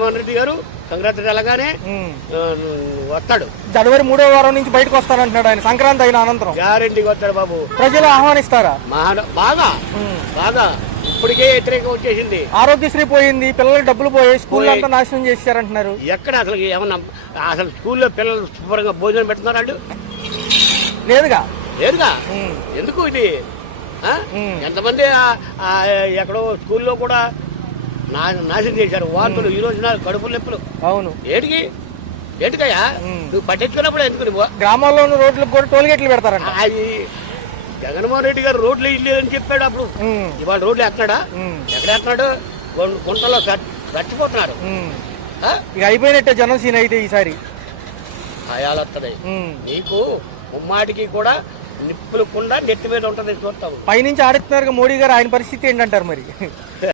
జగన్మోహన్ రెడ్డి గారు సంక్రాంతి వెళ్ళగానే వస్తాడు. జనవరి 3వ వారం నుంచి బయటకు వస్తానంటున్నాడు ఆయన, సంక్రాంతి అయిన అనంతరం గ్యారెంటీగా వస్తాడు బాబు. ప్రజలు ఆహ్వానిస్తారా? బాగా బాగా ఇప్పటికే వ్యతిరేకం వచ్చేసింది. ఆరోగ్యశ్రీ పోయింది, పిల్లలకి డబ్బులు పోయాయి, స్కూల్ అంతా నాశనం చేశారంటున్నారు. ఎక్కడ అసలు ఏమన్నా అసలు స్కూల్లో పిల్లలు శుభ్రంగా భోజనం పెడుతున్నారు వాళ్ళు? లేదుగా లేదుగా. ఎందుకు ఇది? ఎంతమంది ఎక్కడో స్కూల్లో కూడా నాశనం చేశారు. వార్తలు ఈ రోజున కడుపులు నొప్పులు. అవును. ఏటికయ్యా నువ్వు పట్టించుకున్నప్పుడు ఎందుకు నువ్వు? గ్రామాల్లో ఉన్న రోడ్లకు కూడా టోల్ గేట్లు పెడతారంట. అది జగన్మోహన్ రెడ్డి గారు రోడ్లు ఇల్లేదని చెప్పాడు అప్పుడు. ఇవాళ రోడ్లు ఎక్కడా? ఎక్కడ ఎక్కడాడు? గుంటలో చచ్చిపోతున్నారు. ఇక అయిపోయినట్టే జనసేన అయితే ఈసారి భయాలు వస్తున్నాయి నీకు. ముమ్మాటికి కూడా నిప్పులు కుండా నెత్తి మీద ఉంటది చూస్తావు. పైనుంచి ఆడుతున్నారు మోడీ గారు, ఆయన పరిస్థితి ఏంటంటారు మరి?